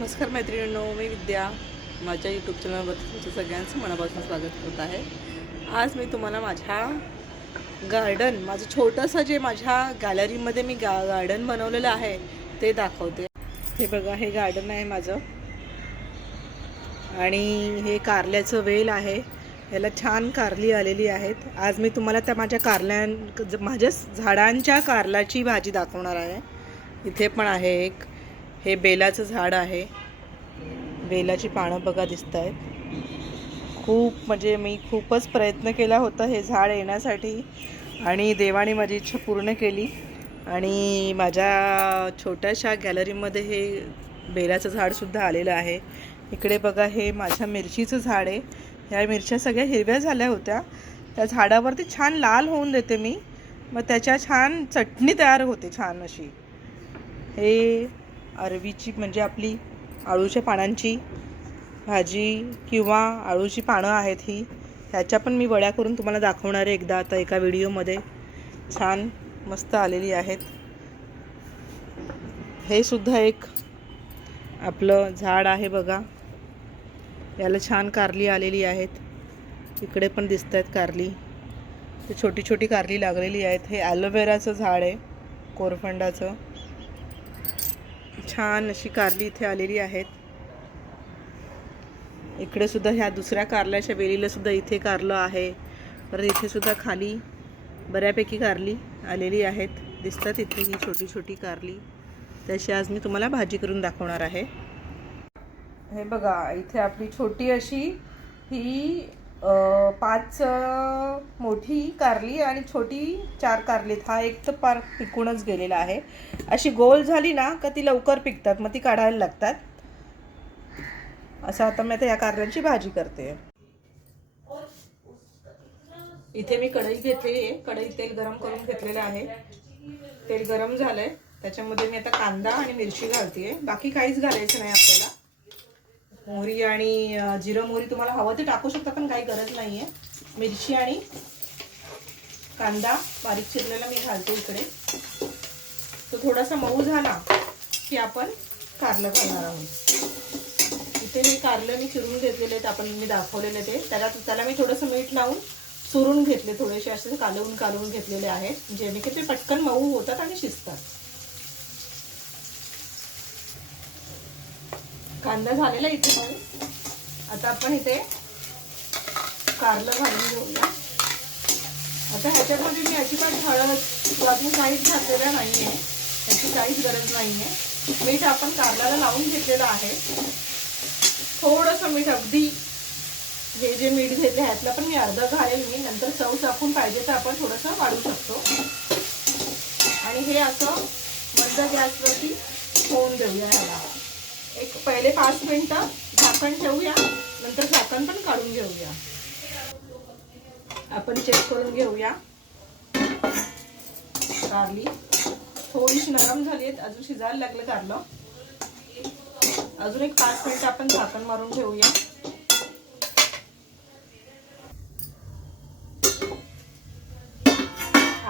नमस्कार मैत्रिणींनो मी विद्या. माझ्या यूट्यूब चॅनलवरती तुमचं सगळ्यांचं मनापासून स्वागत करत आहे. आज मी तुम्हाला माझ्या गार्डन माझं छोटंसं जे माझ्या गॅलरीमध्ये मी गा गार्डन बनवलेलं आहे ते दाखवते. हे बघा हे गार्डन आहे माझं. आणि हे कारल्याचं वेल आहे. याला छान कारली आलेली आहेत. आज मी तुम्हाला त्या माझ्या कारल्यां माझ्या झाडांच्या कारल्याची भाजी दाखवणार आहे. इथे पण आहे एक. हे बेलाचं झाड आहे. बेलाची पानं बघा दिसत आहेत खूप म्हणजे मी खूपच प्रयत्न केला होता हे झाड येण्यासाठी आणि देवाने माझी इच्छा पूर्ण केली. आणि माझ्या छोट्याशा गॅलरीमध्ये हे बेलाचं झाडसुद्धा आलेलं आहे. इकडे बघा हे माझ्या मिरचीचं झाड आहे. ह्या मिरच्या सगळ्या हिरव्या झाल्या होत्या. त्या झाडावरती छान लाल होऊन देते मी. मग त्याच्या छान चटणी तयार होते छान अशी. हे अरवीची म्हणजे आपली आळूच्या पानांची भाजी किंवा आळूची पानं आहेत ही ह्याच्या पण मी वड्या करून तुम्हाला दाखवणार आहे एकदा आता एका व्हिडिओमध्ये. छान मस्त आलेली आहेत. हे सुद्धा एक आपलं झाड आहे बघा. याला छान कारली आलेली आहेत. इकडे पण दिसत आहेत कारली. ते छोटी छोटी कारली लागलेली आहेत. हे ॲलोवेराचं झाड आहे. कोरफंडाचं. छान अशी कारली इथे आलेली आहेत. इकडे सुद्धा ह्या दुसऱ्या कारल्याच्या वेलीला सुद्धा इथे कारलं आहे. परत इथे सुद्धा खाली बऱ्यापैकी कारली आलेली आहेत. दिसतात इथे ही छोटी छोटी कारली. तशी आज मी तुम्हाला भाजी करून दाखवणार आहे. हे बघा इथे आपली छोटी अशी ही पाच मोठी कारली आणि छोटी चार कारलीत. हा एक तर पार पिकूनच गेलेला आहे. अशी गोल झाली ना का ती लवकर पिकतात मग ती काढायला लागतात. असं आता मी आता या कारल्यांची भाजी करते. इथे मी कढई घेतलेली आहे. कढईत तेल गरम करून घेतलेलं आहे. तेल गरम झालंय. त्याच्यामध्ये मी आता कांदा आणि मिरची घालते बाकी काहीच घालायचं नाही आपल्याला. मोहरी आणि जिरं मोहरी तुम्हाला हवं ते टाकू शकता पण काही गरज नाही आहे मिरची आणि कांदा बारीक चिरलेला मी घालते इकडे. तो थोडासा मऊ झाला की आपण कारलं घालणार आहोत. इथे मी कारलं मी चिरून घेतलेले आहेत आपण मी दाखवलेले ते. त्याला त्याला मी थोडंसं मीठ लावून चुरून घेतले थोडेसे असे कालवून कालवून घेतलेले आहेत. जेणे की ते पटकन मऊ होतात आणि शिजतात. कांदा झालेला इथे मऊ आता आपण इथे कारलं घालून घेऊया. आता ह्याच्यामध्ये मी अजिबात हळद वाजून अजून काहीच घातलेलं नाही आहे याची काहीच गरज नाही आहे मीठ आपण कारल्याला लावून घेतलेलं आहे. थोडंसं मीठ अगदी हे जे मीठ घेतले ह्यातलं पण मी अर्धा घालेल मी. नंतर चव चाकून पाहिजे तर आपण थोडंसं वाढू शकतो. आणि हे असं मंद गॅसवरती होऊन देऊया ह्याला. एक पहिले पाच मिनटं झाकण ठेवूया नंतर झाकण पण काढून घेऊया. आपण चेक करून घेऊया. कारली थोडीशी नरम झाली आहेत अजून शिजायला लागलं कारलं अजून एक पाच मिनिट आपण झाकण मारून ठेवूया.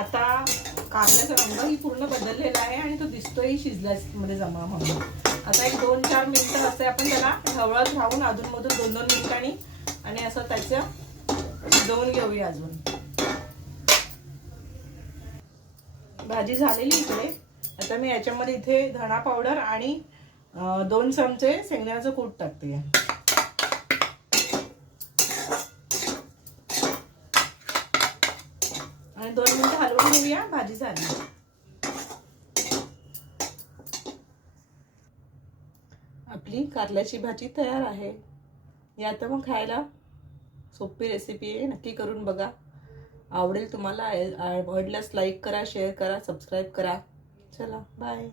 आता कारल्याचा रंगही पूर्ण बदललेला आहे आणि तो दिसतोही शिजल्यामध्ये जमा म्हणून आता एक दोन चार मिनटं असे आपण त्याला ढवळत राहून अधूनमधून दोन दोन मिनिटांनी आणि असं त्याचं शिजवून घेऊया अजून. भाजी झालेली इकडे. आता मी याच्यामध्ये इथे धणा पावडर आणि दोन चमचे शेंगदाण्याचं कूट टाकते. आणि दोन मिनटं हलवून घेऊया भाजी झाली. आपली कारल्याची भाजी तयार आहे. ही आता मग खायला सोपी रेसिपी आहे नक्की करून बघा. आवडेल तुम्हाला आवडल्यास लाईक करा शेअर करा सबस्क्राईब करा. चला बाय